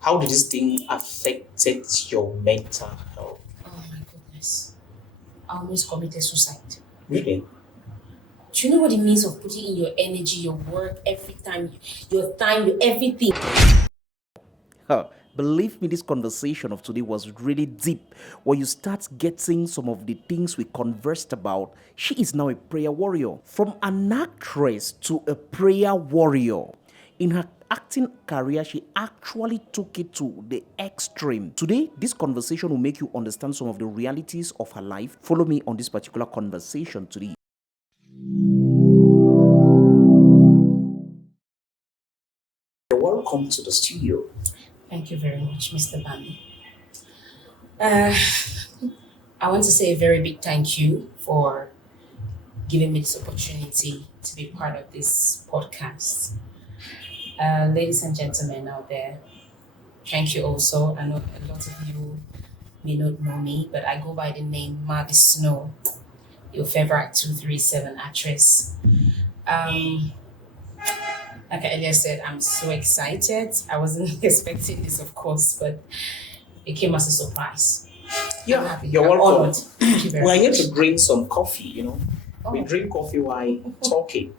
How did this thing affected your mental health? Oh my goodness. I almost committed suicide. Really? Do you know what it means of putting in your energy, your work, every time, your time, your everything? Believe me, this conversation of today was really deep. When you start getting some of the things we conversed about, she is now a prayer warrior. From an actress to a prayer warrior. In her acting career, she actually took it to the extreme. Today, this conversation will make you understand some of the realities of her life. Follow me on this particular conversation today. Welcome to the studio. Thank you very much, Mr. Bami. Uh, I want to say a very big thank you for giving me this opportunity to be part of this podcast. Ladies and gentlemen out there, thank you also. I know a lot of you may not know me, but I go by the name Mavis Snow, your favorite 237 actress. Um, like I earlier said, I'm so excited. I wasn't expecting this, of course, but it came as a surprise. I'm happy. You're I'm welcome. honored. Thank you very We're here much. to drink some coffee. We Oh. drink coffee while talking.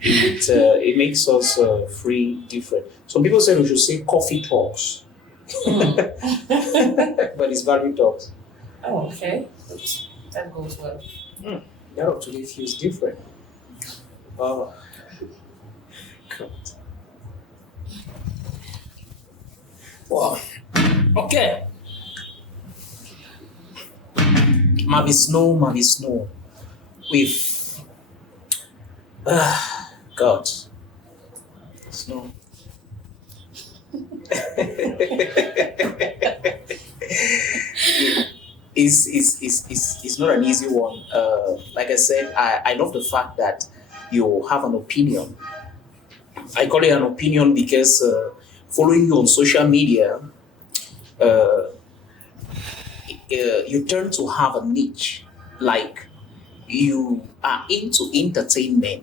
It makes us free, different. Some people say we should say coffee talks, but it's value talks. Oh, okay. Oops. That goes well. That of today feels different. Oh, God. Wow. Okay. Mavis Snow. With God. Snow. It's not an easy one. Like I said, I love the fact that you have an opinion. I call it an opinion because following you on social media, you turn to have a niche. Like you are into entertainment,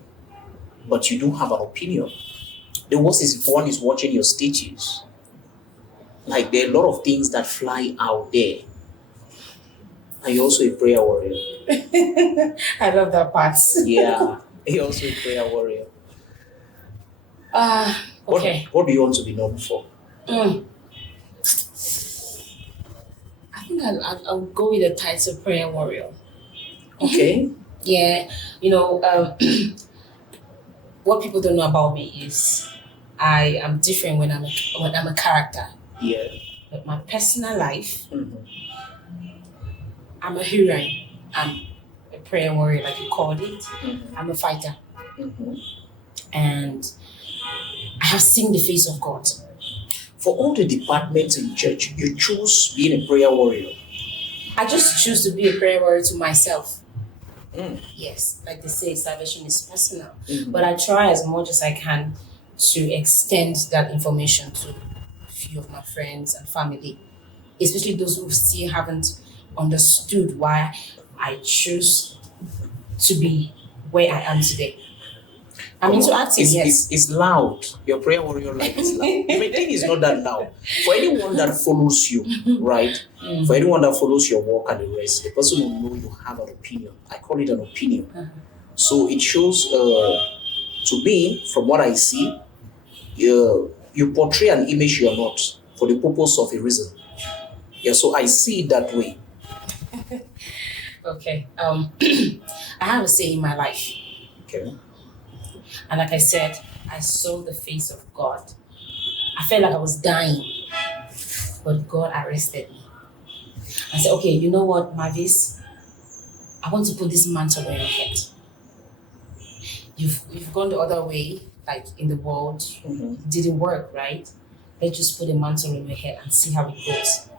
but you do have an opinion. The worst is if one is watching your statues. Like there are a lot of things that fly out there. Are you also a prayer warrior? I love that part. Yeah, you're also a prayer warrior. Okay. What do you want to be known for? Mm. I think I'll go with the title prayer warrior. Okay. Yeah, what people don't know about me is I am different when I'm a character. Yeah. But my personal life, Mhm. I'm a heroine. I'm a prayer warrior, like you called it. Mhm. I'm a fighter, Mhm. and I have seen the face of God. For all the departments in church, you choose being a prayer warrior. I just choose to be a prayer warrior to myself. Mm. Yes, like they say, salvation is personal. Mhm. But I try as much as I can to extend that information to a few of my friends and family, especially those who still haven't understood why I choose to be where I am today. I'm into acting, yes. It's loud. Your prayer warrior life is loud. You may think it's not that loud. For anyone that follows you, right? For anyone that follows your work and the rest, the person will know you have an opinion. I call it an opinion. So it shows to me, from what I see, you portray an image you're not for the purpose of a reason. Yeah, so I see it that way. Okay. I have a say in my life. Okay. And like I said, I saw the face of God. I felt like I was dying, but God arrested me. I said, okay, you know what, Mavis? I want to put this mantle on your head. You've gone the other way, like in the world. It didn't work, right? Let's just put a mantle on your head and see how it goes.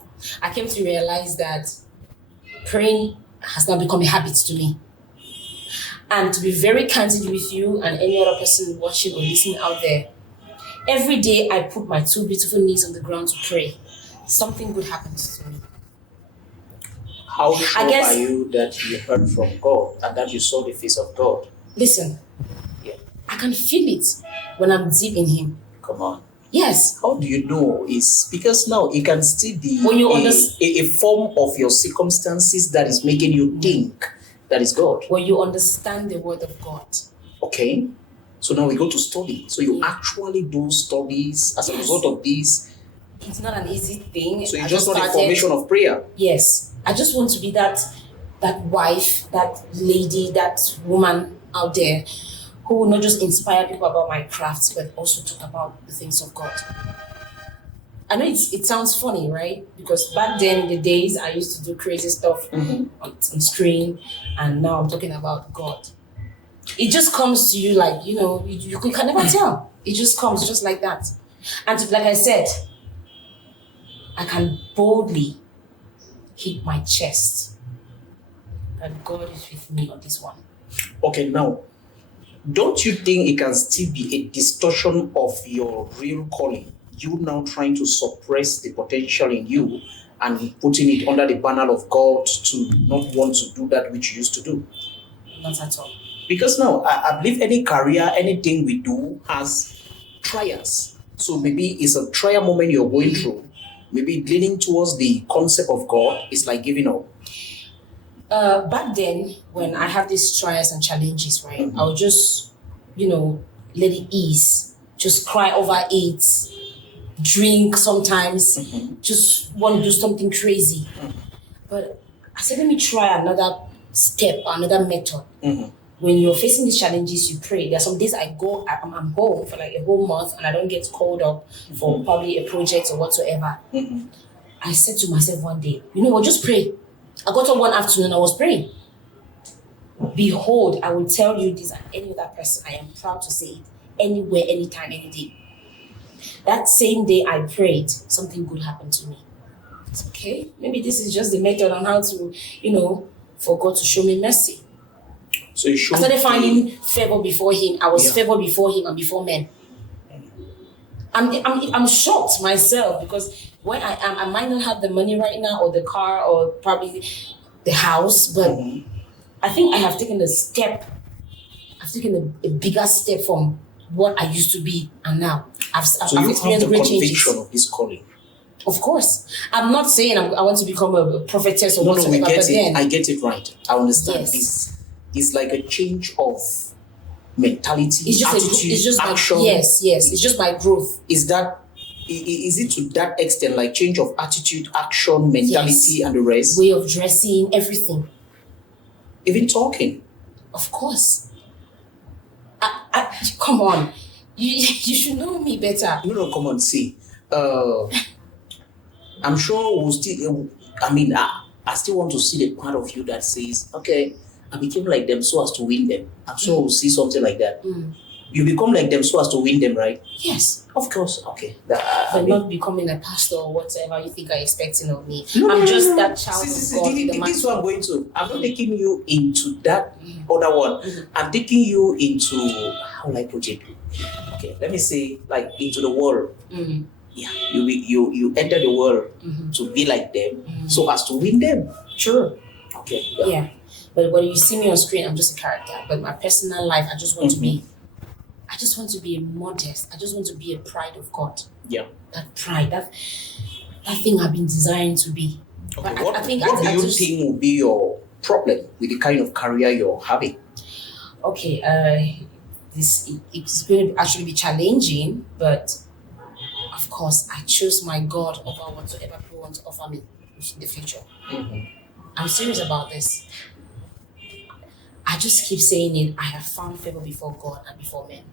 I came to realize that praying has now become a habit to me. And to be very candid with you and any other person watching or listening out there, every day I put my two beautiful knees on the ground to pray. Something good happens to me. How sure are you that you heard from God and that you saw the face of God? Listen, Yeah. I can feel it when I'm deep in Him. Come on. Yes. How do you know? Is because now it can still be When you a form of your circumstances that is making you think that is God. When you understand the word of God. Okay. So now we go to study. So you actually do studies as a result of this. It's not an easy thing. So you just want a formation of prayer. Yes. I just want to be that wife, that lady, that woman out there who will not just inspire people about my crafts, but also talk about the things of God. I know it sounds funny, right? Because back then, in the days, I used to do crazy stuff on screen, and now I'm talking about God. It just comes to you like, you can never tell. It just comes just like that. And like I said, I can boldly hit my chest that God is with me on this one. Okay, now, don't you think it can still be a distortion of your real calling? You now trying to suppress the potential in you and putting it under the banner of God to not want to do that which you used to do? Not at all. Because now, I believe any career, anything we do has trials. So maybe it's a trial moment you're going through. Maybe leaning towards the concept of God is like giving up. Back then, when I have these trials and challenges, right, I'll just, let it ease. Just cry over it. Drink sometimes. Just want to do something crazy. But I said, let me try another step, another method. When you're facing these challenges, you pray. There are some days I'm home for like a whole month and I don't get called up for probably a project or whatsoever. I said to myself one day, you know what, just pray. I got up one afternoon, I was praying. Behold, I will tell you this and any other person, I am proud to say it, anywhere, anytime, any day. That same day I prayed, something good happened to me. It's okay. Maybe this is just the method on how to, for God to show me mercy. So you I started finding favor before him. I was favored before him and before men. I'm shocked myself because when I might not have the money right now or the car or probably the house, but I think I have taken a step. I've taken a bigger step from what I used to be and now. I've experienced great changes. Of this calling. Of course. I'm not saying I want to become a prophetess or whatever. No, we get but it. then, I get it right. I understand Yes. this. It's like a change of mentality, it's just attitude, it's just action. yes. It's just my growth. Is it to that extent, like change of attitude, action, mentality, and the rest? Way of dressing, everything. Even talking. Of course. I come on. You should know me better. No, come on, see. I'm sure we'll still, I still want to see the part of you that says, okay, I became like them so as to win them. I'm sure we'll see something like that. You become like them so as to win them, right? Yes. Of course. Okay. But not becoming a pastor or whatever you think are expecting of me. I'm just that child of God. This is what I'm going to. I'm not taking you into that other one. I'm taking you into, how will I put it? Okay, let me say, like, into the world. Yeah, you enter the world to be like them so as to win them. Sure. Okay. Yeah. But when you see me on screen, I'm just a character. But my personal life, I just want to be. I just want to be a modest. I just want to be a pride of God. Yeah. That pride, that thing I've been designing to be. Okay. But What do you think will be your problem with the kind of career you're having? Okay. It's going to actually be challenging, but of course, I choose my God over whatsoever people want to offer me in the future. I'm serious about this. I just keep saying it. I have found favor before God and before men.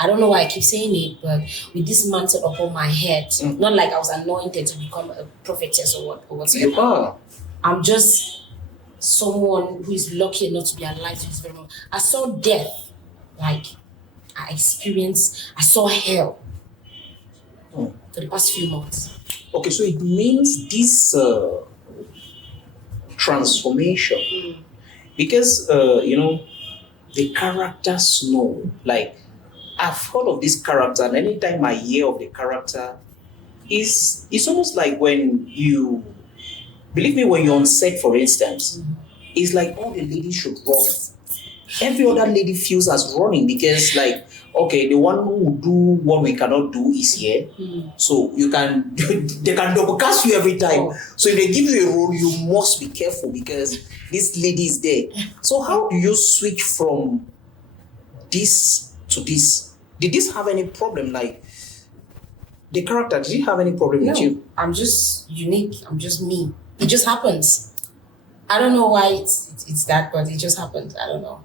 I don't know why I keep saying it, but with this mantle upon my head, not like I was anointed to become a prophetess or whatsoever. You are. I'm just someone who is lucky enough to be alive to this very moment. I saw death, like I saw hell for the past few months. Okay, so it means this transformation, because the characters know, like I've heard of this character, and anytime I hear of the character, it's almost like when you believe me, when you're on set, for instance, it's like all the ladies should run. Every other lady feels as running because, like, okay, the one who will do what we cannot do is here. So you can they can double cast you every time. Oh. So if they give you a role, you must be careful because this lady is there. So how do you switch from this to this? Did this have any problem? Like the character, did it have any problem with you? I'm just unique. I'm just me. It just happens. I don't know why it's that, but it just happens. I don't know.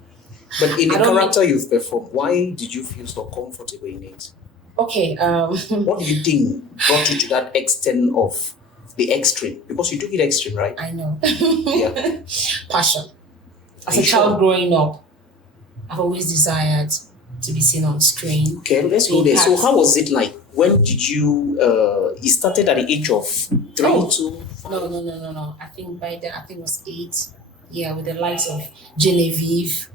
But in the I don't character you've performed, why did you feel so comfortable in it? Okay. What do you think brought you to that extent of the extreme? Because you took it extreme, right? I know. Yeah. Passion. As Are a you child sure? growing up, I've always desired to be seen on screen. Okay, let's go there. So how was it like? When did you, you started at the age of 3 to 5? No. I think by then, I think it was 8. Yeah, with the likes of Genevieve.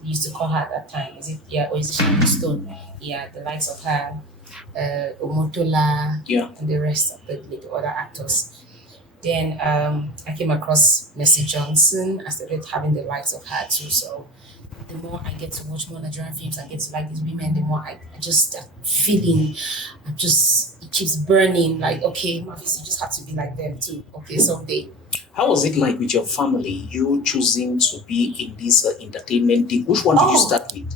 We used to call her at that time. Is it? Yeah, or is it Sharon Stone? Yeah, the likes of her, Omotola, Yeah. and the rest of the other actors. Then I came across Mercy Johnson. I started having the likes of her too. So the more I get to watch more Nigerian films and get to like these women, the more I just start feeling, it keeps burning. Like, okay, Mavis, you just have to be like them too. Okay, someday. How was it like with your family? You choosing to be in this entertainment thing? Which one did you start with?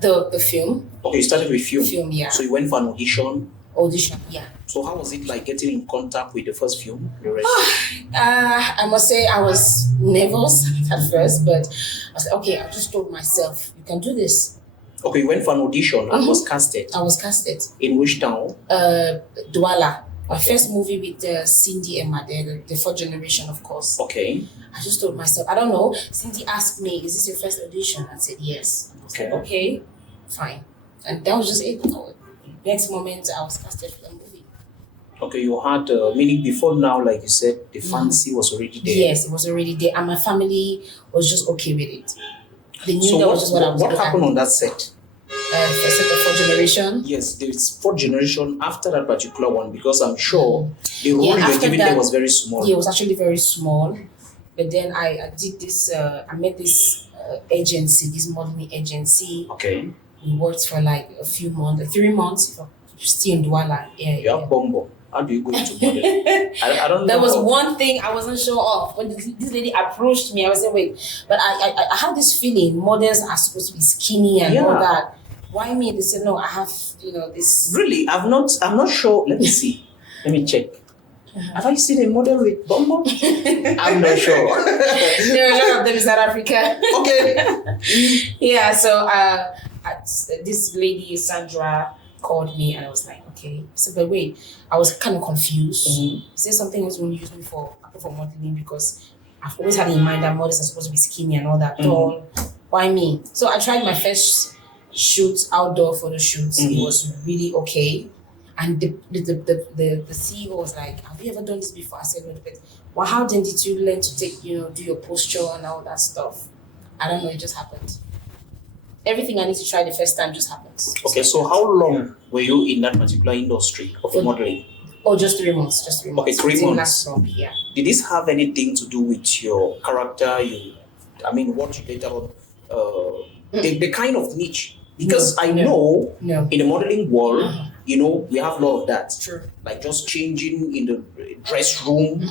The film. Okay, you started with film. Film, yeah. So you went for an audition. Audition, yeah. So how was it like getting in contact with the first film? The rest? I must say I was nervous at first, but I was like, okay, I just told myself, you can do this. Okay, you went for an audition and was casted. I was casted. In which town? Douala. My first movie with Cindy and Madele, the 4th generation, of course. Okay. I just told myself, I don't know. Cindy asked me, is this your first audition? I said, yes. I said, okay, fine. And that was just it. Next moment, I was casted for the movie. Okay, you had, meaning before now, like you said, the fancy was already there. Yes, it was already there. And my family was just okay with it. They knew So that was just what I was what doing. happened on that set? First set of 4th generation. Yes, there's 4th generation after that particular one because I'm sure the role you were after given that, there was very small. Yeah, it was actually very small. But then I did this, I met this agency, this modeling agency. Okay. We worked for like a few months, 3 months, if I'm still in Douala. Yeah, You have bombo. How do you go into model? I don't know. There was one thing I wasn't sure of. When this lady approached me, I was saying, wait, but I have this feeling models are supposed to be skinny and all that. Why me? They said, no, I have, this. Really? I'm not sure. Let me see. Let me check. Have I seen a model with bombo? I'm not sure. There are a lot of them in South Africa. Okay. Yeah, so this lady, Sandra, called me and I was like, okay. I said, but wait, I was kind of confused. Is there something else when you use me for modeling? Because I've always had in mind that models are supposed to be skinny and all that. Tall. Why me? So I tried my first shoot, outdoor photo shoots. It was really okay. And the CEO was like, have you ever done this before? I said, no, but well, how then did you learn to take, do your posture and all that stuff? I don't know, it just happened. Everything I need to try the first time just happens. Okay, so how long were you in that particular industry of modeling? Oh, just 3 months. Just 3 months. Okay, 3 It didn't months. last long, yeah. Did this have anything to do with your character? What you later on, the kind of niche? Because I know in the modeling world, we have a lot of that. True. Like just changing in the dress room.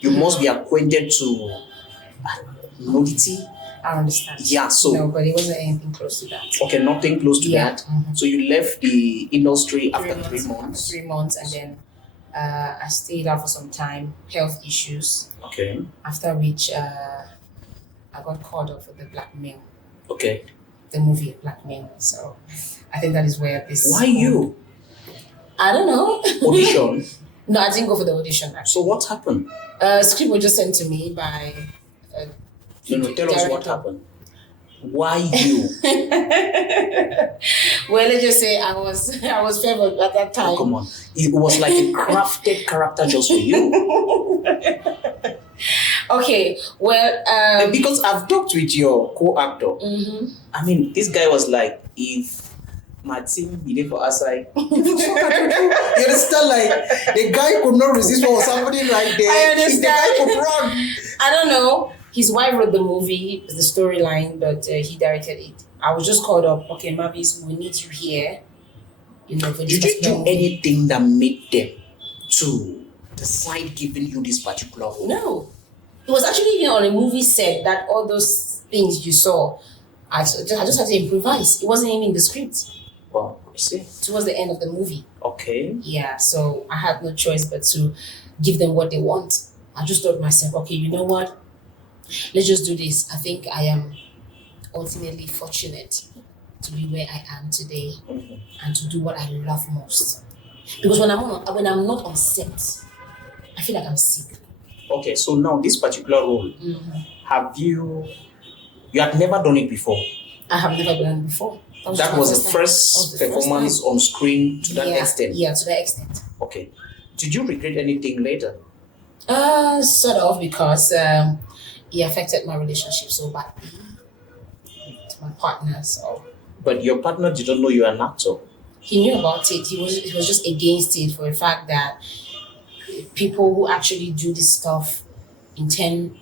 You must be acquainted to nudity. I understand. Yeah, so. No, but it wasn't anything close to that. Okay, nothing close to that. So you left the industry after 3 months. 3 months, and then I stayed out for some time, health issues. Okay. After which I got called up for the Blackmail. Okay. The movie Blackmail. So I think that is where this. Why you? I don't know. Audition? No, I didn't go for the audition actually. So what happened? Script was just sent to me by. Tell us what happened. Why you? Well, let's just say I was favored at that time. Oh, come on. It was like a crafted character just for you. Okay, well, because I've talked with your co-actor. This guy was like, if my team be there for us, like, you understand? Like, the guy could not resist what was happening right there. I understand. The guy could run. I don't know. His wife wrote the movie, the storyline, but he directed it. I was just called up. Okay, Mavis, we need you here. You know, for this Did you particular do movie. anything that made them to decide giving you this particular role? No, it was actually on a movie set that all those things you saw. I just had to improvise. It wasn't even in the script. Well, I see. Towards the end of the movie. Okay. Yeah, so I had no choice but to give them what they want. I just thought to myself, okay, you know what? Let's just do this. I think I am ultimately fortunate to be where I am today and to do what I love most. Because when I'm not on set, I feel like I'm sick. Okay, so now this particular role, have you had never done it before? I have never done it before. That was the first performance on screen to that extent? Yeah, to that extent. Okay. Did you regret anything later? Sort of, because it affected my relationship so badly to my partner. So. But your partner didn't know you were an actor? He knew about it. He was just against it for the fact that people who actually do this stuff intend,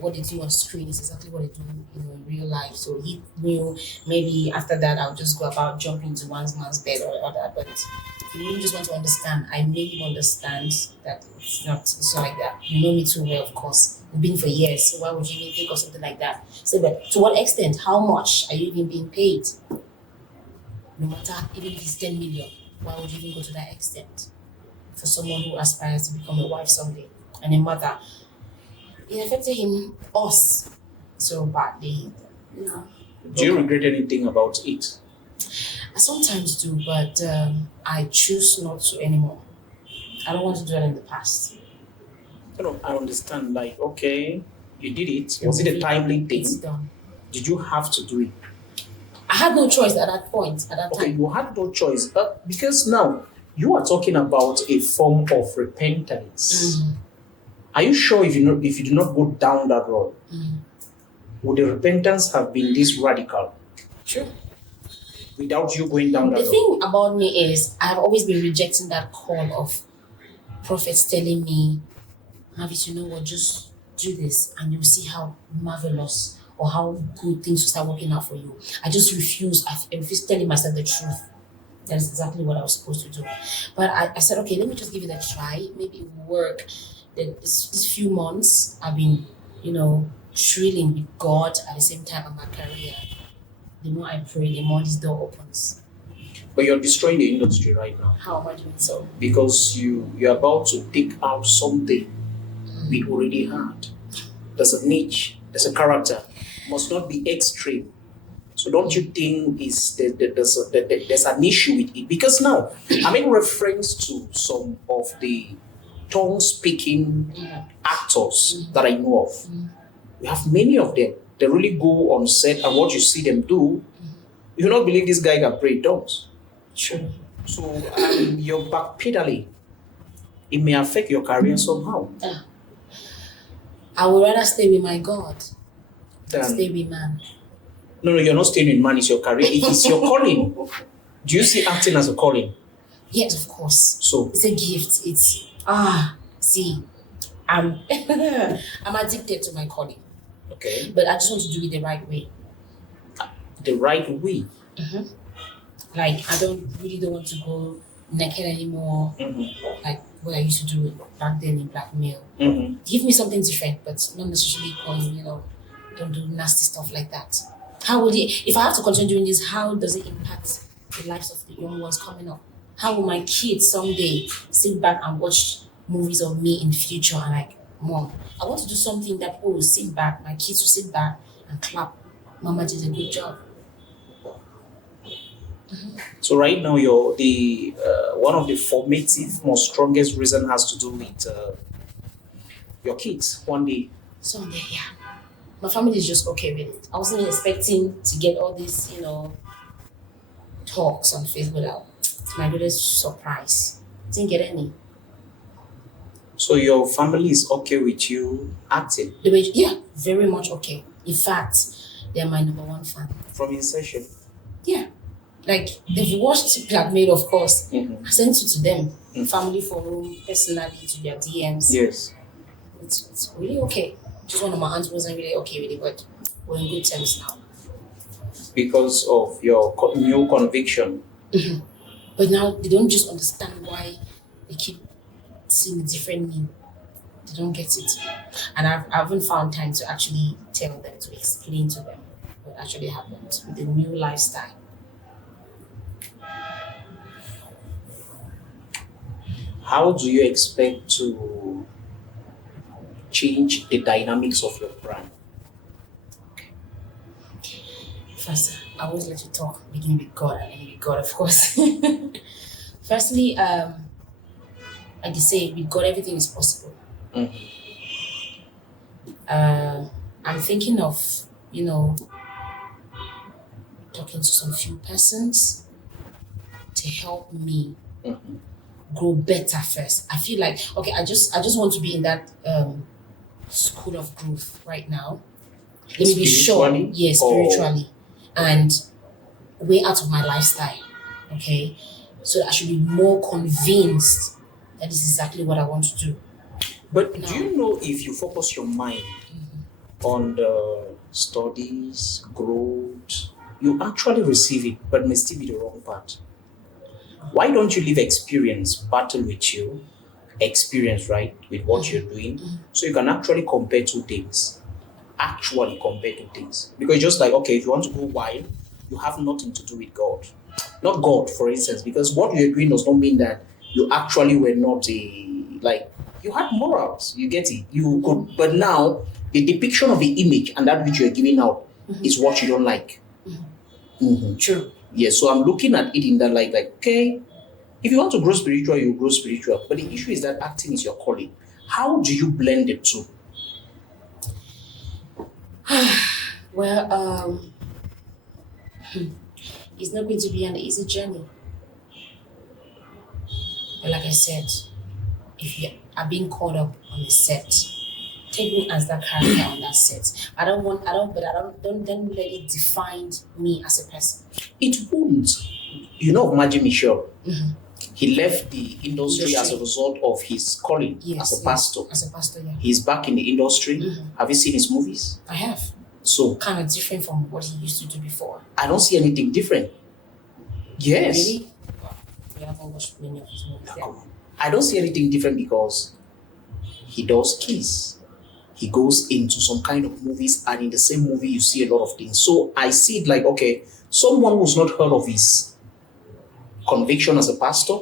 what they do on screen is exactly what they do, in real life. So he knew maybe after that I'll just go about jumping into man's bed or that. But he really just want to understand. I made him understand that it's not like that. You know me too well, of course. We've been for years. So why would you even think of something like that? So, but to what extent? How much are you even being paid? No matter even if it's 10 million, why would you even go to that extent? For someone who aspires to become a wife someday and a mother. It affected us so badly, Do you regret anything about it? I sometimes do, but I choose not to anymore. I don't want to do that in the past. I understand. Like, okay, you did it. Was it a timely thing? It's done. Did you have to do it? I had no choice at that point, at that Okay, time. you had no choice. Because now you are talking about a form of repentance. Are you sure if you do not go down that road, would the repentance have been this radical? Sure. Without you going down that The road? thing about me is I have always been rejecting that call of prophets telling me, Mavis, you know what, just do this and you'll see how marvelous or how good things will start working out for you. I just refuse. I refuse telling myself the truth. That is exactly what I was supposed to do. But I said, okay, let me just give it a try. Maybe it will work. Then this few months, I've been, thrilling with God at the same time in my career. The more I pray, the more this door opens. But you're destroying the industry right now. How am I doing so? Because you're about to take out something we already had. There's a niche, there's a character. Must not be extreme. So don't you think there's an issue with it? Because now, I'm in reference to some of the tongue-speaking actors that I know of. We have many of them. They really go on set, and what you see them do, you don't believe this guy can pray in tongues. Sure. So you're backpedaling. It may affect your career somehow. I would rather stay with my God than Then- stay with man. No, you're not staying in man, it's your career. It is your calling. Do you see acting as a calling? Yes, of course. So, It's a gift. It's see, I'm I'm addicted to my calling, okay, but I just want to do it the right way. the right way. Like I really don't want to go naked anymore. Like what I used to do back then in blackmail. Give me something different, but not necessarily calling. Don't do nasty stuff like that. How would it? If I have to continue doing this, how does it impact the lives of the young ones coming up? How will my kids someday sit back and watch movies of me in future and like, Mom, I want to do something that will sit back, my kids will sit back and clap. Mama did a good job. So right now, you're the one of the formative, most strongest reason has to do with your kids. One day, Someday, yeah. My family is just okay with it. I wasn't expecting to get all these, talks on Facebook. To my greatest surprise, didn't get any. so your family is okay with you acting Yeah, very much okay. In fact, they're my number one fan. from inception. Yeah. Like, they've watched Blackmail, of course. I sent it to them. Family forum, personally, to their DMs. Yes. It's really okay. Just one of my aunts wasn't really okay with it, but we're in good terms now. because of your new conviction. But now they don't just understand why they keep seeing a different me. They don't get it. And I haven't found time to actually tell them, to explain to them what actually happened with the new lifestyle. How do you expect to change the dynamics of your brand? First, I always let you talk, begin with God and end with God, of course. Firstly, like you say, with God, everything is possible. I'm thinking of, talking to some few persons to help me grow better first. I feel like, okay, I just want to be in that school of growth right now. Let me be sure, spiritually, and way out of my lifestyle. Okay, so I should be more convinced that this is exactly what I want to do. But do you know, if you focus your mind on the studies, growth, you actually receive it, but may still be the wrong part? Why don't you leave experience battle with you, experience, right, with what you're doing, so you can actually compare two things? Because just like, okay, if you want to go wild, you have nothing to do with God. Not God, for instance, because what you're doing does not mean that you actually were not you had morals, you get it? You could, but now the depiction of the image and that which you're giving out is what you don't like. True. Yes, so I'm looking at it in that like, okay, if you want to grow spiritual, you grow spiritual. But the issue is that acting is your calling. How do you blend the two? Well, it's not going to be an easy journey. But like I said, if you are being caught up on the set, take me as that character on that set. Don't let it define me as a person. It won't. You know, Maji Michel, he left the industry as a result of his calling as a pastor. As a pastor, yeah. He's back in the industry. Have you seen his movies? I have. So kind of different from what he used to do before. I don't see anything different. Yes. Really? Well, we haven't watched many of his movies. Yeah. I don't see anything different because he does kiss. He goes into some kind of movies, and in the same movie you see a lot of things. So I see it like, okay, someone who's not heard of his conviction as a pastor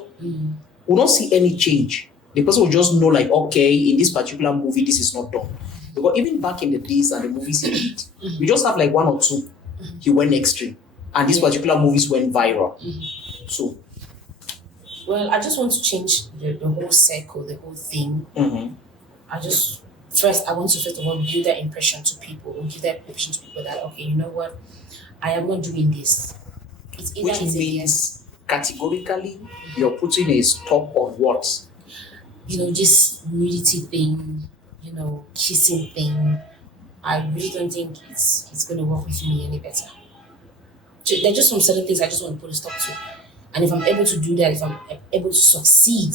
will not see any change. The person will just know like, okay, in this particular movie, this is not done. Because even back in the days and the movies he did, we just have like one or two. He went extreme. And these particular movies went viral. So, well, I just want to change the whole circle, the whole thing. I want to first of all build that impression to people, or give that impression to people that, okay, you know what, I am not doing this. It's either which means categorically you're putting a stop on what? This nudity thing, kissing thing. I really don't think it's going to work with me any better. There are just some certain things I just want to put a stop to. And if I'm able to do that, if I'm able to succeed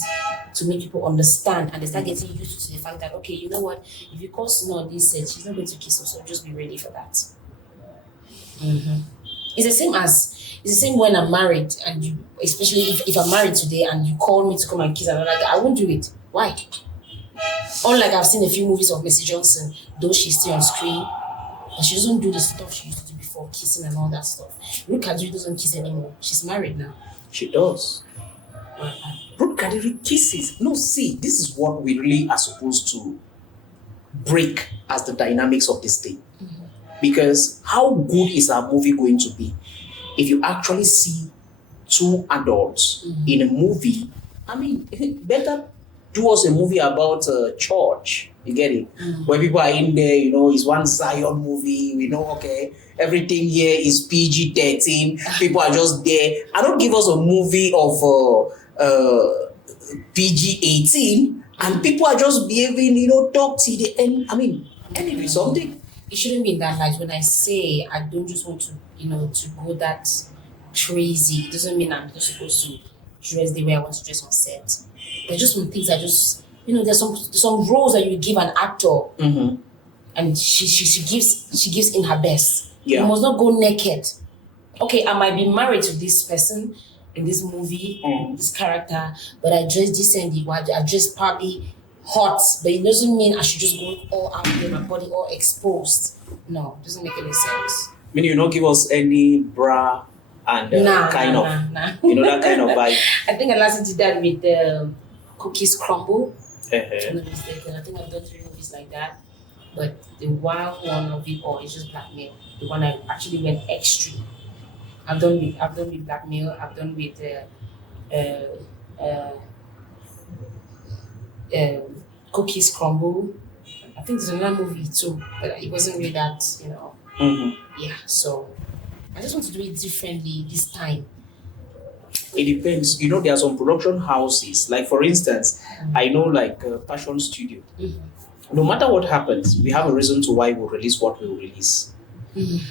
to make people understand and they start getting used to the fact that, okay, you know what, if you call Snow on this set, she's not going to kiss us, so just be ready for that. It's the same when I'm married, and especially if I'm married today and you call me to come and kiss, and I'm like, I won't do it. Why? Unlike I've seen a few movies of Missy Johnson, though she's still on screen, but she doesn't do the stuff she used to do before, kissing and all that stuff. Ruth Kadiri doesn't kiss anymore. She's married now. She does. Ruth Kadiri kisses. No, see, this is what we really are supposed to break as the dynamics of this thing. Because how good is our movie going to be if you actually see two adults in a movie? I mean, better do us a movie about church. You get it? Where people are in there, it's one Zion movie. We know, okay, everything here is PG-13. People are just there. I don't give us a movie of PG-18 and people are just behaving, talk to the end. I mean, anyway, something. It shouldn't be in that light. When I say I don't just want to, to go that crazy, it doesn't mean I'm just supposed to dress the way I want to dress on set. There's just some things I just, there's some roles that you give an actor, and she gives in her best. Yeah. You must not go naked. okay, I might be married to this person in this movie, this character, but I dress decently, I dress partly hot, but it doesn't mean I should just go all out there, my body all exposed. No, it doesn't make any sense. I mean, you don't give us any bra and Nah. you know, that kind of vibe. I think I last did that with Cookies Crumble. Uh-huh. I'm not mistaken. I think I've done 3 movies like that. But the wild one of it all is just blackmail. The one I actually went extreme. I've done with blackmail. I've done with Cookies Crumble. I think there's another movie too, but it wasn't really that, you know. Yeah, so I just want to do it differently this time. It depends. You know, there are some production houses. Like, for instance, I know, like, Passion Studio. No matter what happens, we have a reason to why we'll release what we'll release.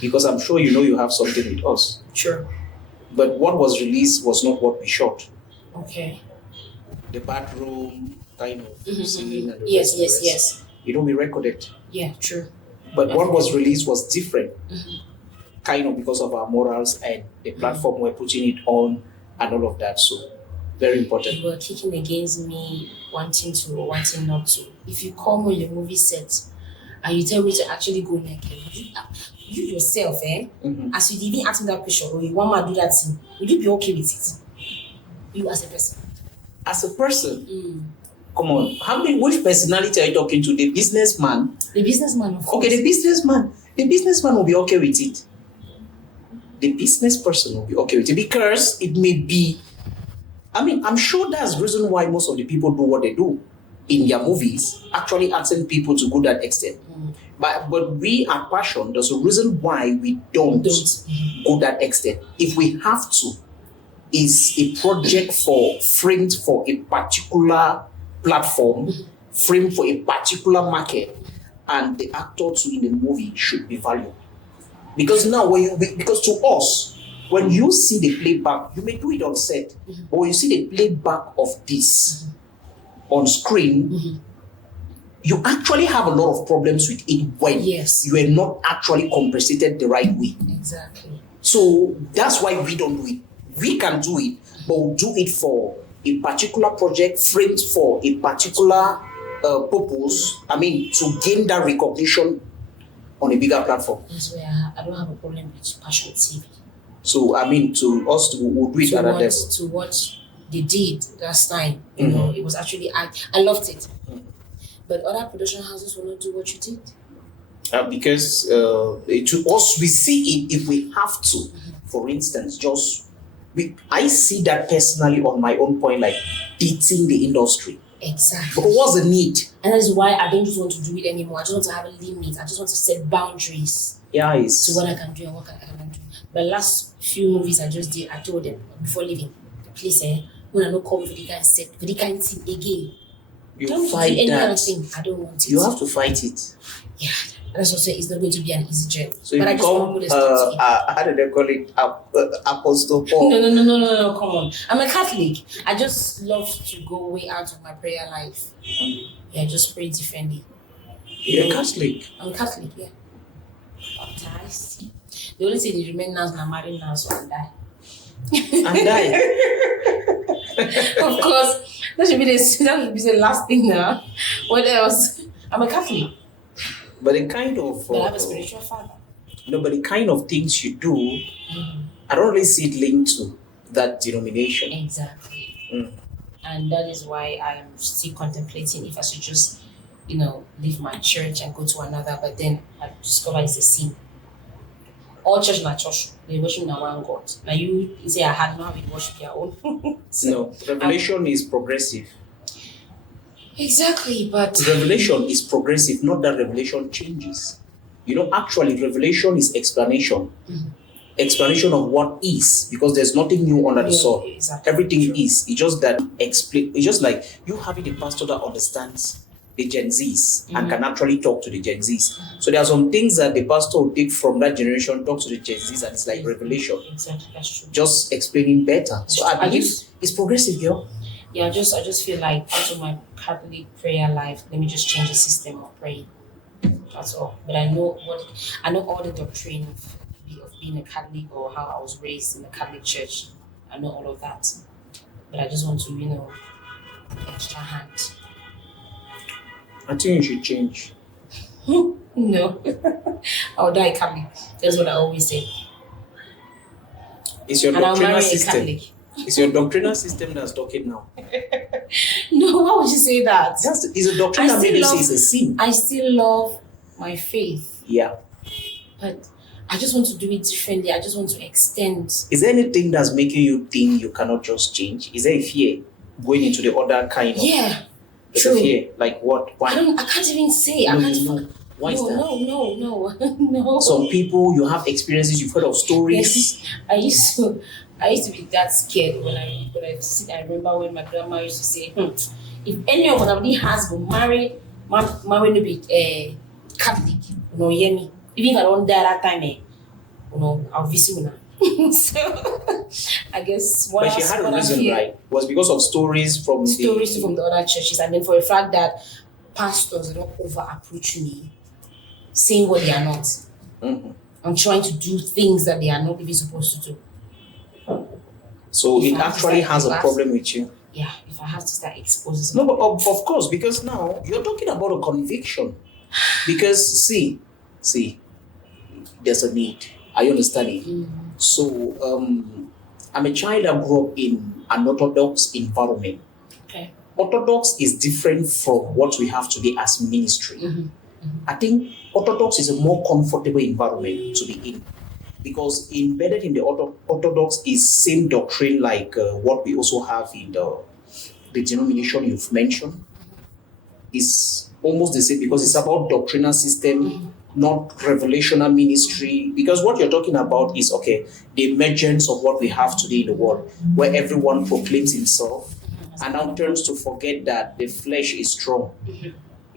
Because I'm sure you know you have something with us. Sure. But what was released was not what we shot. Okay. The bathroom kind of scene and the Yes. rest. You know, we recorded. Yeah, true. But what was released was different. Kind of because of our morals and the platform we're putting it on and all of that. So, very important. You were kicking against me wanting to or wanting not to. If you come on your movie set and you tell me to actually go naked, you yourself, as you even ask me that question or you want me to do that thing, would you be okay with it? You as a person. As a person, come on. Which personality are you talking to? The businessman? The businessman, of course. Okay, the businessman will be okay with it. The business person will be okay with it because it may be, I mean, I'm sure that's the reason why most of the people do what they do in their movies, actually asking people to go that extent. But we at Passion, there's a reason why we don't go that extent. If we have to, is a project framed for a particular platform, framed for a particular market, and the actor too in the movie should be valued. Because now, because to us, when you see the playback, you may do it on set, but when you see the playback of this on screen, you actually have a lot of problems with it when you are not actually compensated the right way. Exactly. So that's why we don't do it. We can do it, but we'll do it for a particular project framed for a particular purpose. I mean, to gain that recognition on a bigger platform. That's where I don't have a problem with Passion TV. So, I mean, to us, we'll do it at that level. To what they did last time, you know, it was actually, I loved it. But other production houses will not do what you did. Because to us, we see it if we have to. For instance, I see that personally on my own point, like dating the industry. Exactly. But what's the need? And that's why I don't just want to do it anymore. I just want to have a limit. I just want to set boundaries to what I can do and what I cannot do. The last few movies I just did, I told them before leaving, please, when I don't come for the kind set, for the kind thing again. You don't fight do any that. kind of thing. I don't want it. You have to fight it. Yeah. That's also it's not going to be an easy journey. So but you I just want to put a stop to it. how do they call it? Apostle Paul. No, come on. I'm a Catholic. I just love to go way out of my prayer life. Yeah, just pray differently. You're a Catholic? I'm a Catholic, yeah. Baptized. The only thing they remain now is I'm married now, so I die. And die? Of course. That should be the last thing now. What else? I'm a Catholic. But the kind of... But I have a spiritual father. No, but the kind of things you do, I don't really see it linked to that denomination. Exactly. And that is why I am still contemplating if I should just, leave my church and go to another, but then I discover it's a sin. All church na church, they worship na one God. Now you say I had not been worship your own. No, revelation is progressive. Exactly, but revelation is progressive, not that revelation changes. Actually, revelation is explanation. Explanation of what is, because there's nothing new under the sun. Exactly. Everything is. It's just that it's just like you having a pastor that understands the Gen Zs and can actually talk to the Gen Zs. So there are some things that the pastor will take from that generation, talk to the Gen Zs, and it's like revelation. Exactly, that's true. Just explaining better. So I believe it's progressive, girl. Yeah, I just feel like out of my Catholic prayer life, let me just change the system of praying. That's all. But I know all the doctrine of being a Catholic or how I was raised in the Catholic Church. I know all of that, but I just want to, put extra hand. I think you should change. No, I'll die Catholic. That's what I always say. It's your And I'll doctrinal marry a system. Catholic. It's your doctrinal system that's talking now. No, why would you say that? It's a doctrine that made you say it's a sin. I still love my faith, Yeah. but I just want to do it differently. I just want to extend. Is there anything that's making you think you cannot just change? Is there a fear going into the other kind of? Yeah, There's a true. fear. Like what? Why? I can't even say. No, I can't. no. Why is that? No. Some people, you have experiences, you've heard of stories. I used to be that scared when I sit. I remember when my grandma used to say, if any of anybody has been married, married to be Catholic, hear me. Even if I don't die that time, I'll visit you. So I guess But she had a reason, right? It was because of stories from the other churches, and then for the fact that pastors don't over approach me, saying what they are not. Mm-hmm. I'm trying to do things that they are not even supposed to do. So If it I have to actually start has a class, problem with you. Yeah, if I have to start exposing. No, but of course, because now you're talking about a conviction. Because see, there's a need. Are you understanding? Mm-hmm. So I'm a child that grew up in an Orthodox environment. Okay. Orthodox is different from what we have today as ministry. Mm-hmm. Mm-hmm. I think Orthodox is a more comfortable environment to be in, because embedded in the Orthodox is same doctrine like what we also have in the denomination you've mentioned. Is almost the same because it's about doctrinal system, not revelational ministry. Because what you're talking about is the emergence of what we have today in the world, where everyone proclaims himself and now turns to forget that the flesh is strong.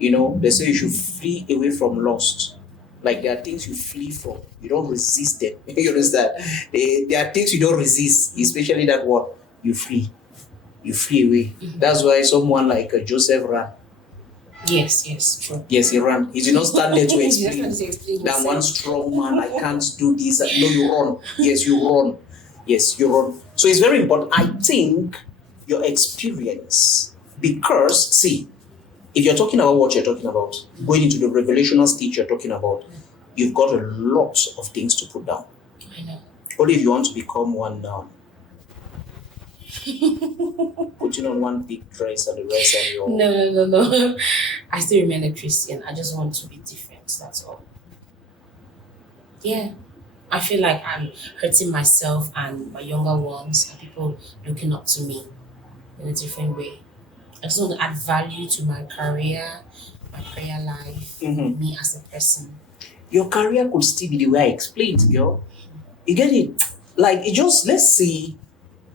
They say you should flee away from lust. Like there are things you flee from, you don't resist them. You understand? There are things you don't resist, especially that what you flee away. That's why someone like Joseph ran. Yes, true. Yes, he ran. He did not stand there to He explain doesn't explain that himself. one strong man, I can't do this. No, you run. Yes, you run. Yes, you run. So it's very important. I think your experience, because see, if you're talking about what you're talking about, going into the revelational stage you're talking about, you've got a lot of things to put down. I know. Only if you want to become one now. Putting on one big dress and the rest and your... No. I still remain a Christian. I just want to be different. That's all. Yeah. I feel like I'm hurting myself and my younger ones and people looking up to me in a different way. I just want to add value to my career, my prayer life, me as a person. Your career could still be the way I explained, girl. You get it? Like, it just, let's see,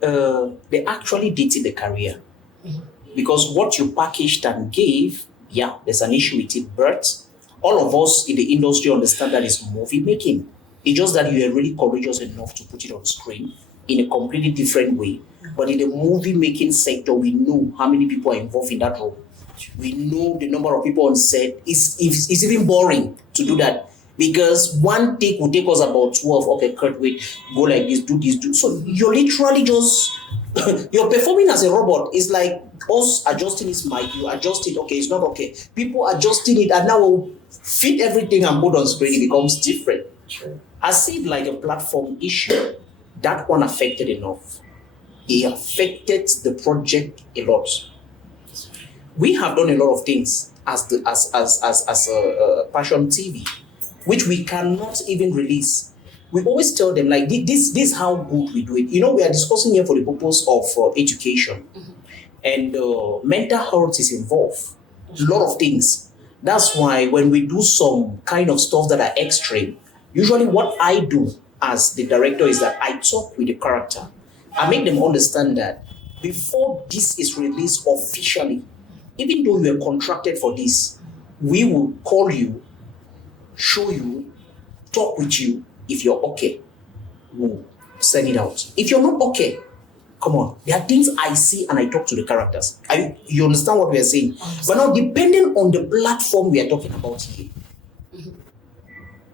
they actually dated the career. Because what you packaged and gave, there's an issue with it. But all of us in the industry understand that it's movie making. It's just that you are really courageous enough to put it on screen in a completely different way. But in the movie making sector, we know how many people are involved in that role. We know the number of people on set. It's even boring to do that. Because one take will take us about 12. Okay, Kurt, wait, go like this, do this, do. So you're literally just, you're performing as a robot. It's like us adjusting his mic, you adjust it, okay, it's not okay. People adjusting it, and now we'll fit everything and put on screen, it becomes different. True. I see it like a platform issue. That one affected enough. It affected the project a lot. We have done a lot of things as a Passion TV, which we cannot even release. We always tell them like this is how good we do it. We are discussing here for the purpose of education, and mental health is involved. A lot of things. That's why when we do some kind of stuff that are extreme, usually what I do as the director is that I talk with the character. I make them understand that before this is released officially, even though you are contracted for this, we will call you, show you, talk with you. If you're okay, we'll send it out. If you're not okay, come on. There are things I see and I talk to the characters. You understand what we are saying? But now, depending on the platform we are talking about here,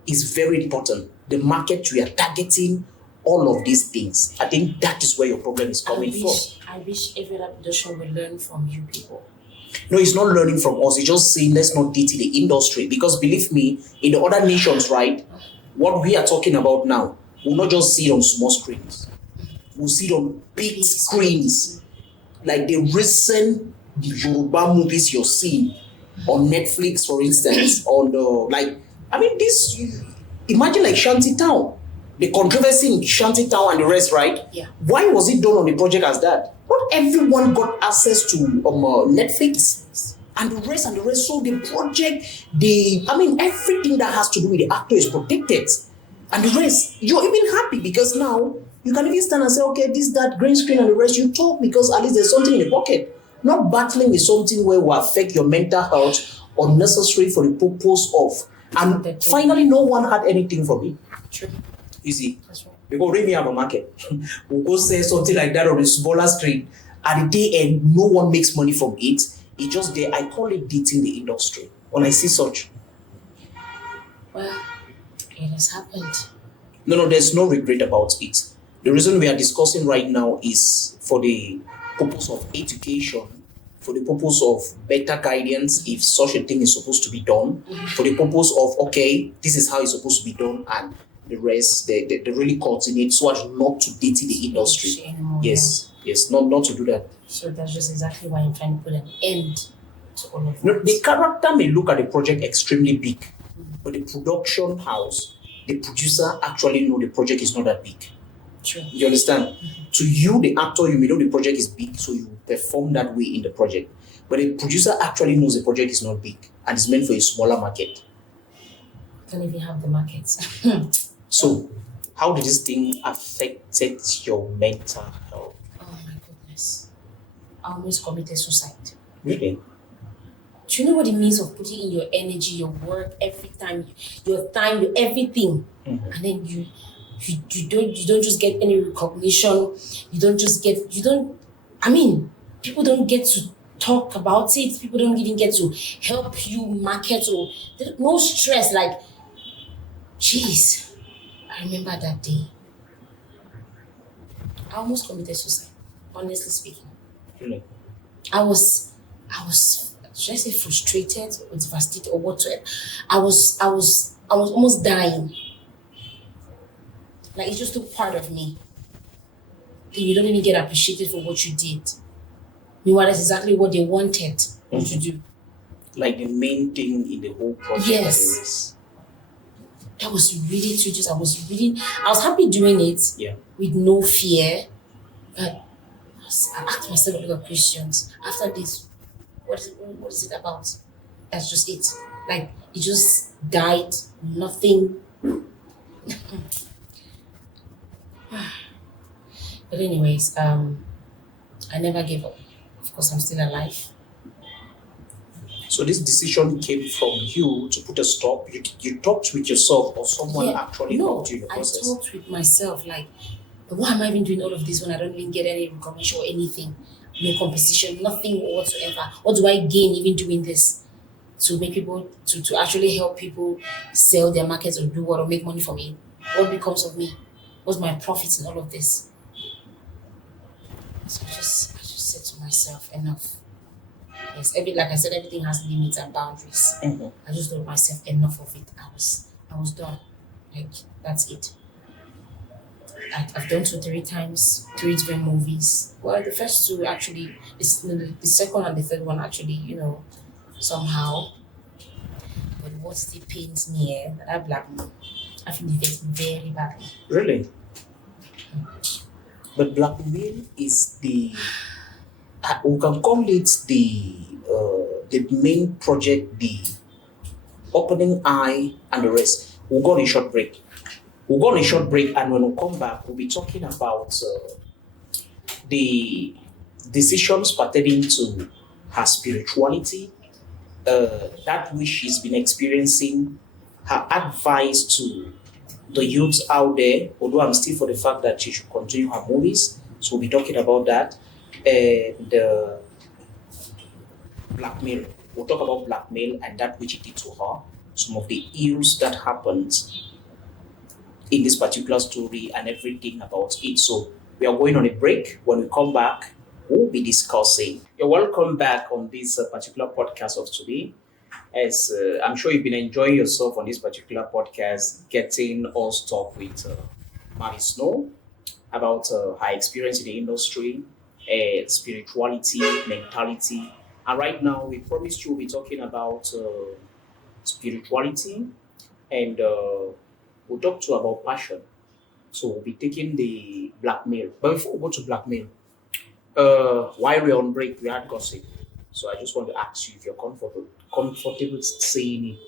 is very important. the market we are targeting, all of these things. I think that is where your problem is coming from. I wish every other production will learn from you people. No, it's not learning from us. It's just saying let's not dirty the industry. Because believe me, in the other nations, right, what we are talking about now, we'll not just see it on small screens. We'll see it on big screens. Like the recent Yoruba movies you're seeing on Netflix, for instance, on the, imagine like Shantytown. The controversy in Shantytown and the rest, right? Yeah. Why was it done on a project as that? Not everyone got access to Netflix and the rest. So the project, everything that has to do with the actor is protected. And the rest, you're even happy because now you can even stand and say, okay, this, that, green screen and the rest, you talk because at least there's something in the pocket. Not battling with something where will affect your mental health unnecessary for the purpose of. And finally, no one had anything from it. True. Easy. That's right. Because when we have a market, we'll go say something like that on a smaller screen. At the day end, no one makes money from it. It's just there. I call it dating the industry. When I see such. Well, it has happened. No, there's no regret about it. The reason we are discussing right now is for the purpose of education, for the purpose of better guidance if such a thing is supposed to be done, for the purpose of, okay, this is how it's supposed to be done, and the rest, they really coordinate so as not to date the industry. Anymore, Yes, not to do that. So that's just exactly why I'm trying to put an end to all of No, that. the character may look at the project extremely big, but the production house, the producer actually know the project is not that big. True. You understand? To you, the actor, you may know the project is big, so you perform that way in the project. But the producer actually knows the project is not big and it's meant for a smaller market. Don't even have the markets. So, how did this thing affected your mental health? Oh my goodness. I almost committed suicide. Really? Do you know what it means of putting in your energy, your work, every time, your time, your everything, and then you don't just get any recognition. People don't get to talk about it. People don't even get to help you market or no stress. Like, jeez, I remember that day. I almost committed suicide. Honestly speaking, Really? I was should I say frustrated or devastated or whatsoever. I was almost dying. Like, it's just a part of me. Then you don't even get appreciated for what you did. Meanwhile, that's exactly what they wanted you to do. Like the main thing in the whole project. Yes. That was really tedious. I was happy doing it with no fear. But I asked myself a lot of questions. After this, what is it about? That's just it. Like, it just died. Nothing. But anyways, I never gave up. Of course, I'm still alive. So this decision came from you to put a stop. You talked with yourself, or someone actually helped you in the process? I talked with myself, like, why am I even doing all of this when I don't even get any recognition or anything? No compensation, nothing whatsoever. What do I gain even doing this? To make people, to actually help people sell their markets or do what or make money from it? What becomes of me? What's my profits in all of this? So I just said to myself, enough. Yes, like I said, everything has limits and boundaries. I just told myself, enough of it. I was done. Like, that's it. I've done 3 times, 3 different movies. Well, the first 2 actually, the second and the third one actually, somehow. But what still pains me, that black man, I feel it very badly. Really? But blackmail is we can call it the main project, the opening eye and the rest. We'll go on a short break. And when we come back, we'll be talking about the decisions pertaining to her spirituality, that which she's been experiencing, her advice to the youths out there, although I'm still for the fact that she should continue her movies. So we'll be talking about that. And blackmail. We'll talk about blackmail and that which it did to her, some of the ills that happened. in this particular story and everything about it. So we are going on a break. When we come back, we'll be discussing. You're welcome back on this particular podcast of today. As I'm sure you've been enjoying yourself on this particular podcast, getting all stuck with Mavis about her experience in the industry, spirituality, mentality. And right now, we promised you we'll be talking about spirituality and we'll talk too about passion. So we'll be taking the blackmail. But before we go to blackmail, while we're on break, we had gossip. So I just want to ask you if you're comfortable saying it.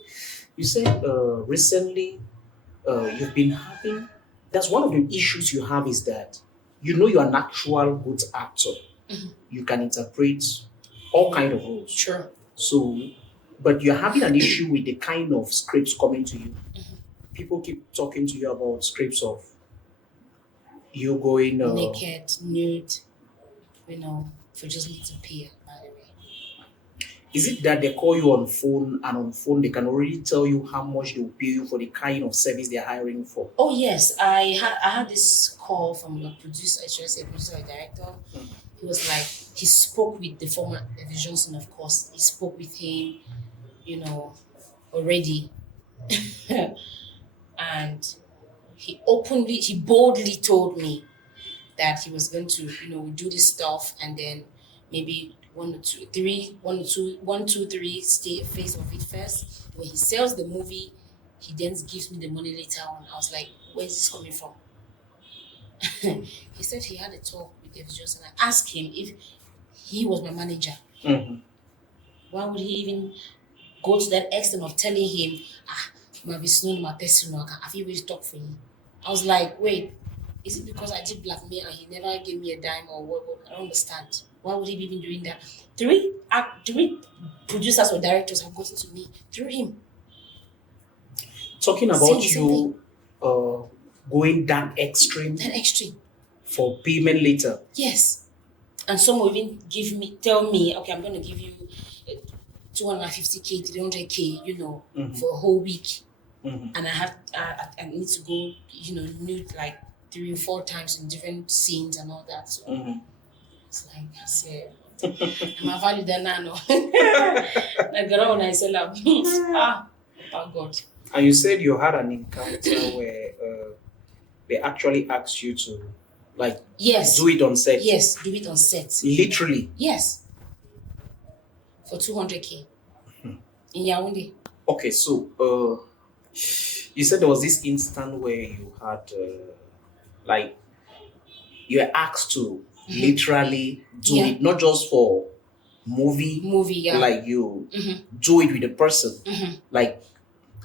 You said recently you've been having. That's one of the issues you have is that you know you're an actual good actor. You can interpret all kind of roles. Sure. So, but you're having an issue with the kind of scripts coming to you. People keep talking to you about scripts of you going naked, nude, for just little pay, by the way. Is it that they call you on phone and on phone they can already tell you how much they will pay you for the kind of service they're hiring for? Oh yes, I had this call from a producer, a director. He was like, he spoke with the former David Johnson, of course. He spoke with him, already. And he boldly told me that he was going to, do this stuff and then maybe 1, 2, 3, stay phase of it first. When he sells the movie, he then gives me the money later on. I was like, where's this coming from? He said he had a talk with David Johnson. I asked him if he was my manager. Why would he even go to that extent of telling him, Mavis, no, my personal, I feel really talk for you. I was like, wait, is it because I did blackmail and he never gave me a dime or what? I don't understand. Why would he be even doing that? Three producers or directors have gotten to me through him. Talking about you going that extreme. That extreme. For payment later. Yes. And some will even tell me, okay, I'm going to give you 250K, 300K, for a whole week. And I need to go, nude like 3 or 4 times in different scenes and all that. So it's like, I said, I'm a value than I know. Like, when I say, oh God. And you said you had an encounter where they actually asked you to, do it on set. Yes, do it on set. Literally. Yes. For 200K. In Yaoundé. Okay, so you said there was this instant where you had, you were asked to literally do it, not just for movie, yeah. like you do it with a person, like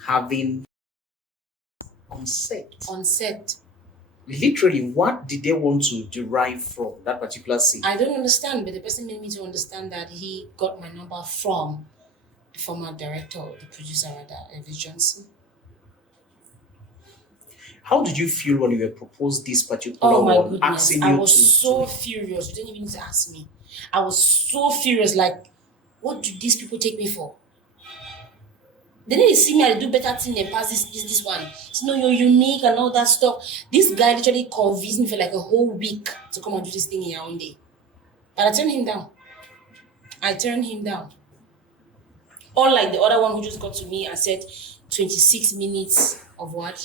having on set. On set. Literally, what did they want to derive from that particular scene? I don't understand, but the person made me to understand that he got my number from the former director, or the producer rather, David Johnson. How did you feel when you were proposed this particular one? Asking I was so furious. You didn't even need to ask me. I was so furious. Like, what do these people take me for? They didn't see me. I do better thing than pass this one. So, you're unique and all that stuff. This guy literally convinced me for like a whole week to come and do this thing in Yaoundé. But I turned him down. Unlike the other one who just got to me and said 26 minutes of what?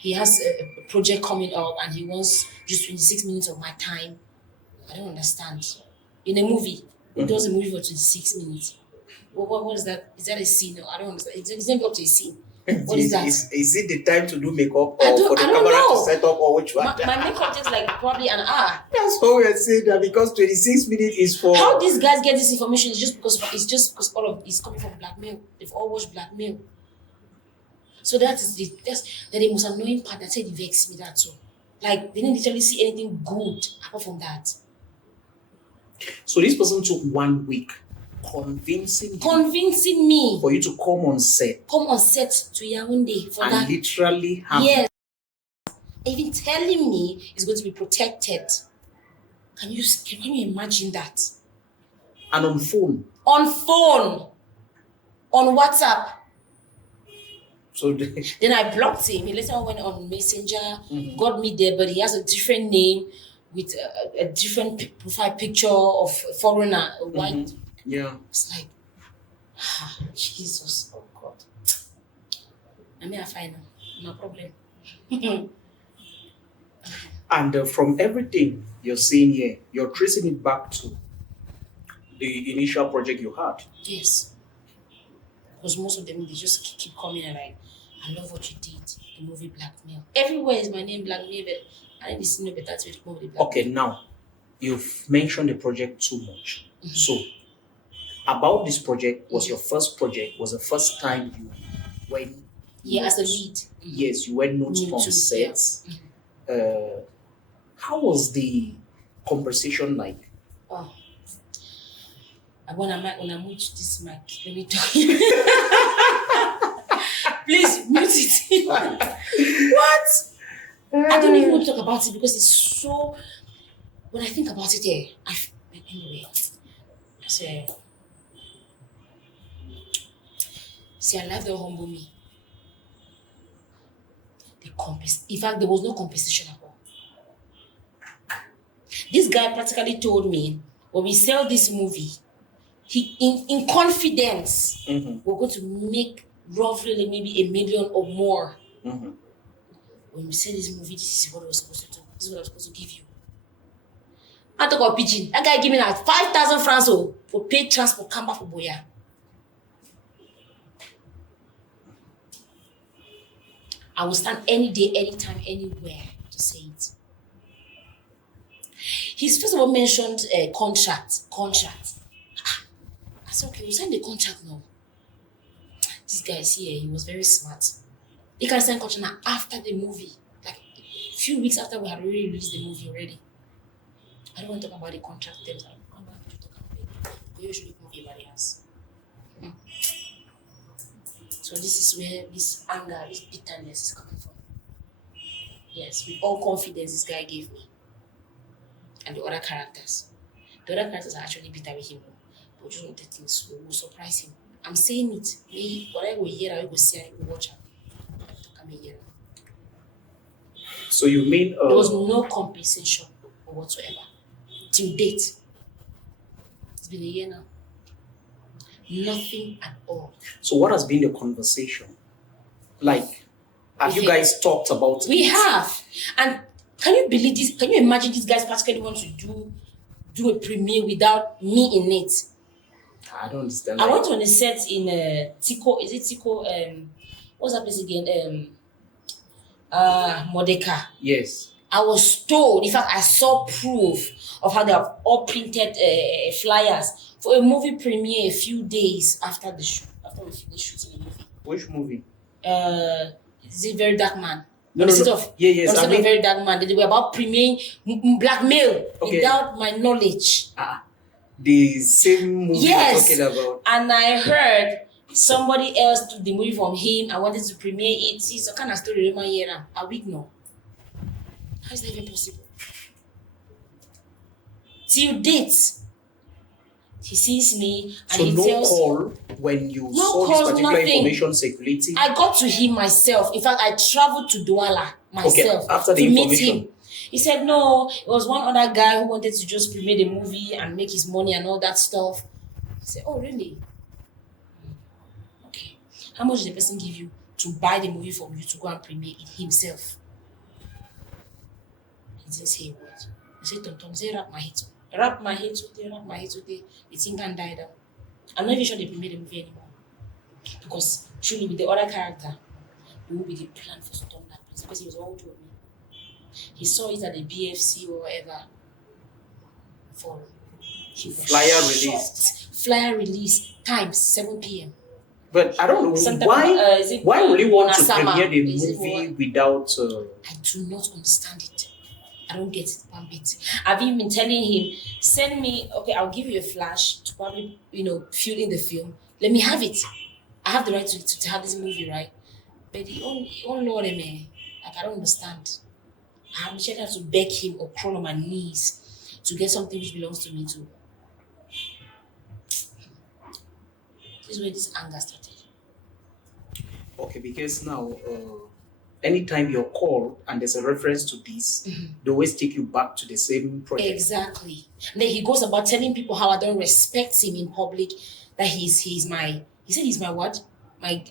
He has a project coming up and he wants just 26 minutes of my time. I don't understand. In a movie, he does a movie for 26 minutes. What is that? Is that a scene? No, I don't understand. It's not up to a scene. What is that? Is it the time to do makeup or for the camera to set up or which one? My makeup takes like probably an hour. That's what we're saying, that because 26 minutes is for... How these guys get this information is just because all of it's coming from blackmail. They've all watched blackmail. So that's the most annoying part. That said, it vexed me that too. Like, they didn't literally see anything good apart from that. So this person took 1 week convincing me for you to come on set to Yaoundé for and that. Literally have... Yes. Even telling me it's going to be protected. Can you imagine that? And on phone. On WhatsApp. So Then I blocked him. He later on went on Messenger, Mhm. got me there, but he has a different name with a different profile picture of a foreigner, a white. Mhm. Yeah. It's like, Jesus, oh God. I mean, I find no problem. And from everything you're seeing here, you're tracing it back to the initial project you had. Yes. Because most of them, they just keep coming and like, I love what you did. The movie Blackmail. Everywhere is my name Blackmail, but I didn't see no better to remove the Blackmail. Okay, now you've mentioned the project too much. So, about this project was your first project, was the first time you went. Yeah, as a lead. Yes, you went notes Nude on too, sets. How was the conversation like? Oh. And when I mute this mic, let me talk. Please mute it. What? I don't even want to talk about it because it's so. When I think about it, anyway, I say, see, I life don't humble me. In fact, there was no compensation at all. This guy practically told me when we sell this movie, he in confidence, we're going to make roughly like maybe $1 million or more. When we sell this movie, this is what I was supposed to do. This is what I was supposed to give you. I talk about pigeon. That guy gave me like 5,000 francs for paid transport, come back for Boya. I will stand any day, anytime, anywhere to say it. He's first of all mentioned a contract. I said, okay, we'll sign the contract now. This guy is here, he was very smart. He can sign contract now after the movie. Like a few weeks after we had already released the movie already. I don't want to talk about the contract terms. I don't want to talk about it. But you should look movie about the house. So this is where this anger, this bitterness is coming from. Yes, with all confidence this guy gave me. And the other characters. The other characters are actually bitter with him. But just want the things will surprise him. I'm saying it. Maybe whatever we hear, I will see, I will watch it. So you mean there was no compensation or whatsoever. Till date. It's been a year now. Nothing at all. So what has been the conversation? Like, have you guys talked about it? We have. And can you believe this? Can you imagine these guys practically want to do a premiere without me in it? I don't understand. I went on a set in Tico. Is it Tico? What's that place again? Modeka. Yes. I was told, in fact, I saw proof of how they have all printed flyers for a movie premiere a few days after the shoot, after we finished shooting the movie. Which movie? Is it Very Dark Man? No. Yes. Instead of Very Dark Man, they were about premiering Blackmail without my knowledge. The same movie you're talking about. And I heard somebody else took the movie from him. I wanted to premiere it. See, so kind of story in my year now. A week now. How is that even possible? Till date, he sees me and so he no tells call when you no saw calls, this particular nothing. information circulating. I got to him myself. In fact, I traveled to Douala myself after the to meet information. him. He said no, it was one other guy who wanted to just premiere the movie and make his money and all that stuff. I said, oh really? Okay. How much did the person give you to buy the movie from you to go and premiere it himself? He didn't say a word. He said, Tom, say wrap my head. Wrap my head today. The thing can die down. I'm not even sure they premiere the movie anymore. Because truly with the other character, it will be the plan for storm that place because he was all told me. He saw it at the BFC or whatever. He was Flyer release times 7 p.m. But I don't know why really want to premiere the movie without. I do not understand it. I don't get it one bit. I've even been telling him, send me, okay, I'll give you a flash to probably, fill in the film. Let me have it. I have the right to have this movie, right? But the only Lord, man, like I don't understand. I have to beg him or crawl on my knees to get something which belongs to me too. This is where this anger started. Okay, because now, anytime you're called and there's a reference to this, they always take you back to the same project. Exactly. And then he goes about telling people how I don't respect him in public, that he's my, he said he's my what? My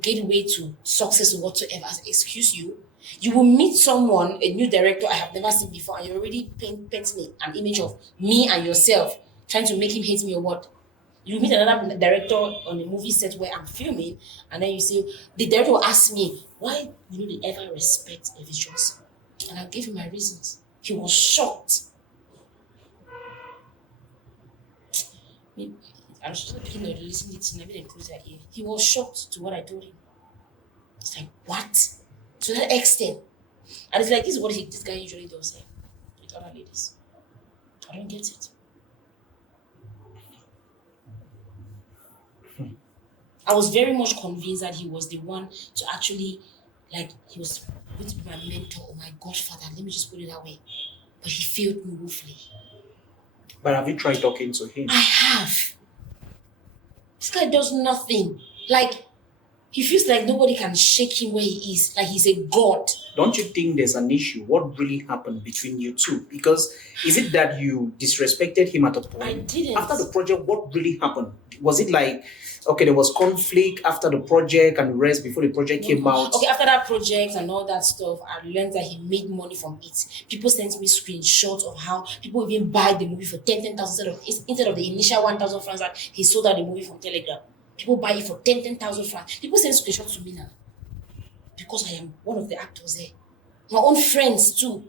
gateway to success or whatsoever. I said, excuse you. You will meet someone, a new director I have never seen before, and you're already painting an image of me and yourself, trying to make him hate me or what? You meet another director on a movie set where I'm filming, and then you say, the director will ask me, why do you ever respect Mavis Johnson? And I gave him my reasons. He was shocked. I was just looking at listening to maybe they close their ear. He was shocked to what I told him. It's like, what? To that extent. And it's like, this is what this guy usually does with other ladies. I don't get it. I was very much convinced that he was the one to actually, like, he was going to be my mentor or my godfather. Let me just put it that way. But he failed me woefully. But have you tried talking to him? I have. This guy does nothing. Like, he feels like nobody can shake him where he is. Like he's a god. Don't you think there's an issue? What really happened between you two? Because is it that you disrespected him at a point? I didn't. After the project, what really happened? Was it like, okay, there was conflict after the project and the rest before the project came out? Okay, after that project and all that stuff, I learned that he made money from it. People sent me screenshots of how people even buy the movie for 10,000 instead of the initial 1,000 francs that he sold out the movie from Telegram. People buy it for 10,000 francs. People send screenshots to me now because I am one of the actors there. My own friends too.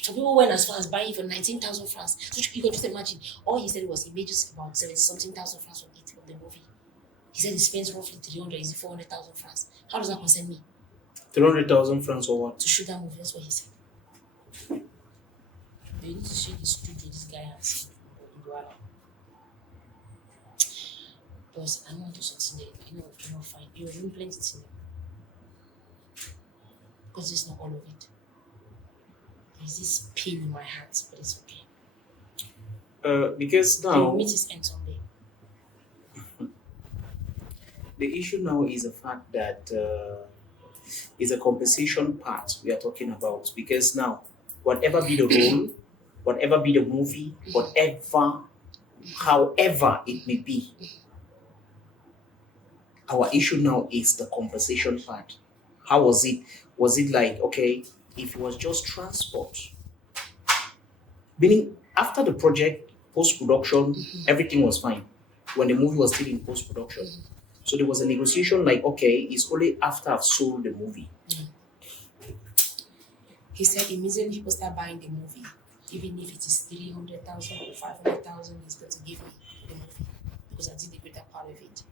Some people went as far as buying it for 19,000 francs. So you can just imagine. All he said was he made just about 70-something thousand francs from it, of the movie. He said he spends roughly 300, is it 400,000 francs? How does that concern me? 300,000 francs or what? To shoot that movie, that's what he said. They need to show the studio this guy has. Because I don't want to succeed there. Fine. You're doing plenty to me. Because it's not all of it. There's this pain in my heart, but it's okay. Because He now will meet his end someday. the issue now is the fact that it's a compensation part we are talking about. Because now, whatever be the role, whatever be the movie, however it may be, our issue now is the compensation part. How was it? Was it like, okay, if it was just transport, meaning after the project, post-production, everything was fine when the movie was still in post-production. So there was a negotiation like, okay, it's only after I've sold the movie. He said immediately people start buying the movie, even if it is 300,000 or 500,000, he's going to give me the movie because I did the greater part of it.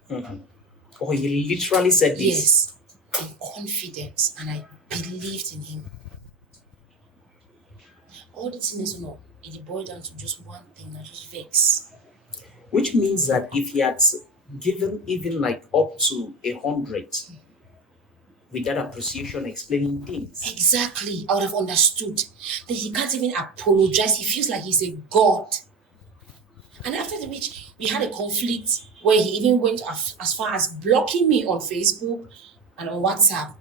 Oh, he literally said this? Yes, in confidence, and I believed in him. All the things, it boiled down to just one thing, I just vex. Which means that if he had given even like up to 100 with that appreciation explaining things. Exactly, I would have understood. That he can't even apologize. He feels like he's a god. And after which, we had a conflict where he even went as far as blocking me on Facebook and on WhatsApp. I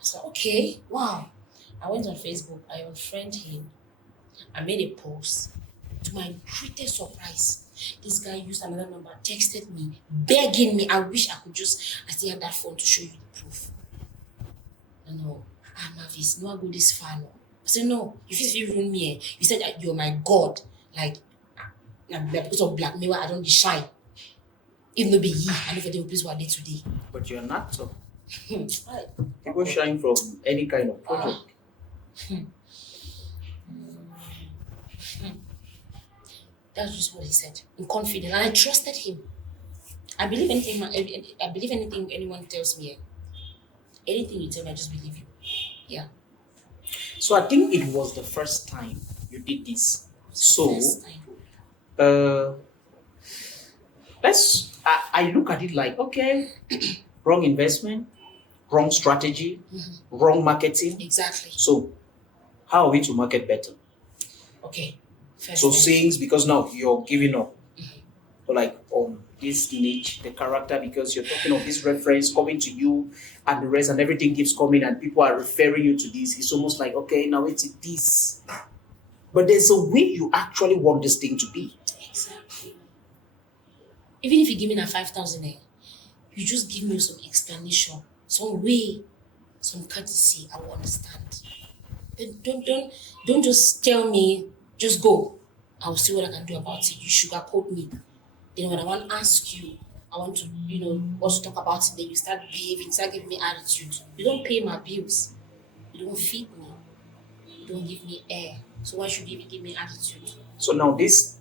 said, okay, wow. I went on Facebook, I unfriended him. I made a post. To my greatest surprise, this guy used another number, texted me, begging me. I wish I still had that phone to show you the proof. No, Mavis, no, I go this far, no. I said, no, you feel ruin me. You said that you're my God. Like, because of blackmail, I don't be shy. Even though be ye, I never do please what I did today. But you're not so. People shine from any kind of project. That's just what he said. In confidence. And I trusted him. I believe anything anyone tells me. Anything you tell me, I just believe you. Yeah. So I think it was the first time you did this. So First time. I look at it like, okay, wrong investment, wrong strategy, wrong marketing. Exactly. So how are we to market better? Okay. So sayings, because now you're giving up. So like this niche, the character, because you're talking of this reference coming to you and the rest, and everything keeps coming, and people are referring you to this. It's almost like, okay, now it's this. But there's a way you actually want this thing to be. Exactly. Even if you give me that 5,000, you just give me some explanation, some way, some courtesy, I will understand. Then don't just tell me, just go. I'll see what I can do about it. You sugarcoat me. Then when I want to ask you, I want to, want to talk about it, then you start behaving, start giving me attitude. You don't pay my bills. You don't feed me. You don't give me air. So why should you even give me attitude? So now this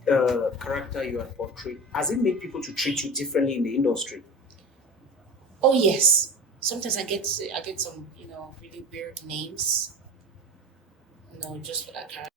character you have portrayed, has it made people to treat you differently in the industry? Oh yes. Sometimes I get some, really weird names. Just for that character.